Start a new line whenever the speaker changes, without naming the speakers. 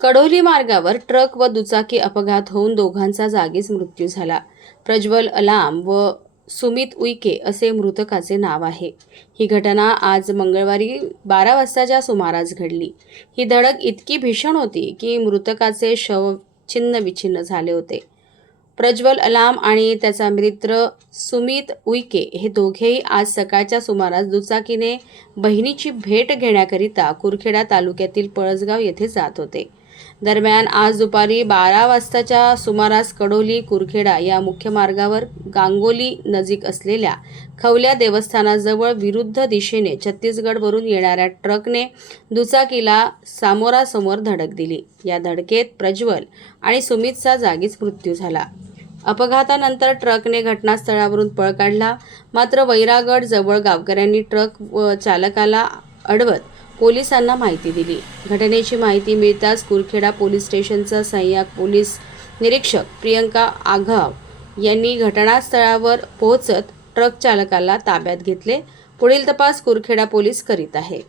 कडोली मार्गावर ट्रक व दुचाकी अपघात होऊन दोघांचा जागीच मृत्यू झाला. प्रज्वल अलाम व सुमित उईके असे मृतकाचे नाव आहे. ही घटना आज मंगळवारी बारा वाजताच्या सुमारास घडली. ही धडक इतकी भीषण होती की मृतकाचे शव छिन्न विछिन्न झाले होते. प्रज्वल अलाम आणि त्याचा मित्र सुमित उईके हे दोघेही आज सकाळच्या सुमारास दुचाकीने बहिणीची भेट घेण्याकरिता कुरखेडा तालुक्यातील पळसगाव येथे जात होते. दरम्यान आज दुपारी बारा वाजताच्या सुमारास कडोली कुरखेडा या मुख्य मार्गावर गांगोली नजीक असलेल्या खवल्या देवस्थानाजवळ विरुद्ध दिशेने छत्तीसगडवरून येणाऱ्या ट्रकने दुचाकीला सामोरासमोर धडक दिली. या धडकेत प्रज्वल आणि सुमितचा जागीच मृत्यू झाला. अपघातानंतर ट्रकने घटनास्थळावरून पळ काढला. मात्र वैरागड जवळ गावकऱ्यांनी ट्रक व चालकाला अडवत पोलिसांना माहिती दिली. घटनेची माहिती मिळताच कुरखेडा पोलीस स्टेशनचा सहाय्यक पोलीस निरीक्षक प्रियंका आघाव यांनी घटनास्थळावर पोहोचत ट्रक चालकाला ताब्यात घेतले. पुढील तपास कुरखेडा पोलीस करीत आहे.